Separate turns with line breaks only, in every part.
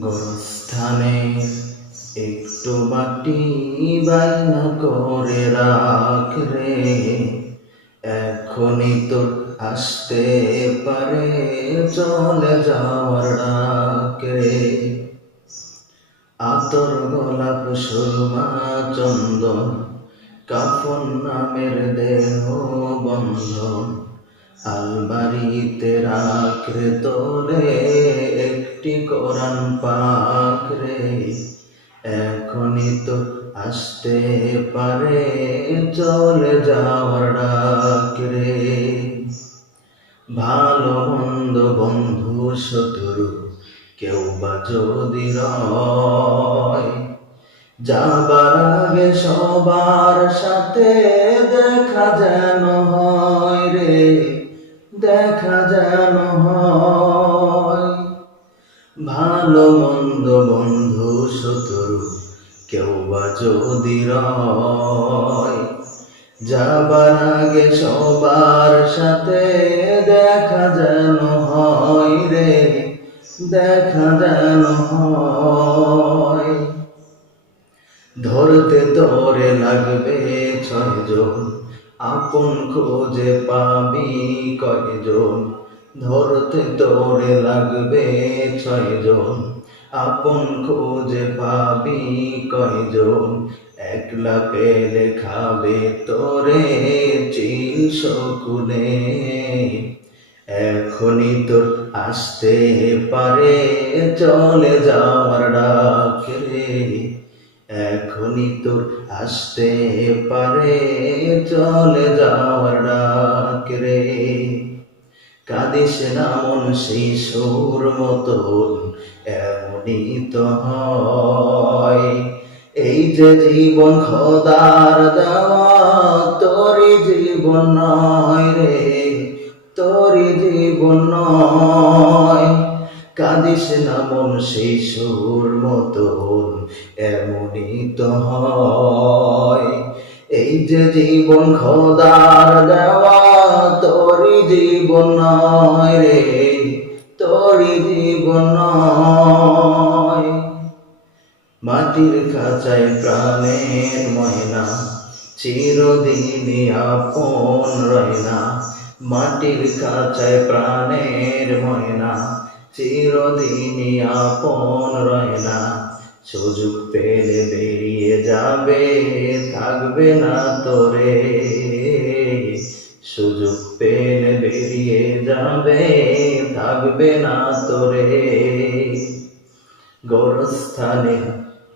গোরস্থানে একটু মাটি বায়না করে রাখ রে। এখনই তো আসতে পারে, চলে যাওয়ার ডাক রে। আতর গোলাপ সুরমা চন্দন, কাফন নামের দেহ বন্ধন আলমারিতে রাখরে তোরে, একটি কোরআন পাক রে। এখনই তো আসতে পারে, চলে যাওয়ার ডাক রে। ভালো মন্দ বন্ধু শত্রু কেউ বা যদি যাবার আগে সবার সাথে দেখা যেন হয় রে। দেখা যেন হয়। ভালো মন্দ বন্ধু শত্রু কেউ বা যদি যাবার আগে সবার সাথে দেখা যেন হয় রে, দেখা যেন হয়। ধরতে তোরে লাগবে ছয়জন আপন খোঁজে পাবি কয়জন? ধরতে তোরে লাগবে ছয়জন। আপন খোঁজে পাবি কয়জন? একলা পেলে খাবে তোরে চিল শকুনে। এখনই তোর আসতে পারে, চলে যাওয়ার ডাক এখনই তোর আসতে পারে, চলে যাওয়ার ডাক রে। কাঁদিস না মন শিশুর মতন, এমনই তো হয়। এই যে জীবন খোদার দেওয়া, তোরই জীবন নয় রে, তোরই জীবন নয়। কাঁদিস না মন শিশুর মতন এমনই তো হয়। এই যে জীবন খোদার দেওয়া, তোরই জীবন নয় রে, তোরই জীবন নয়। মাটির খাঁচায় প্রাণের ময়না, চিরদিনই আপন রয়না মাটির খাঁচায় প্রাণের ময়না চিরদিনই আপন রয় না সুযোগ পেলে বেরিয়ে যাবে, থাকবে না তোরে। সুযোগ পেলে বেরিয়ে যাবে, থাকবে না তোরে। গোরস্থানে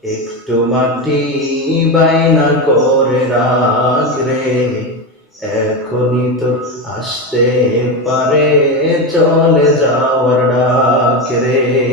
একটু মাটি বাইনা করে রাখ রে। এখনই তো আসতে পারে চলে যাওয়ার ডাক রে।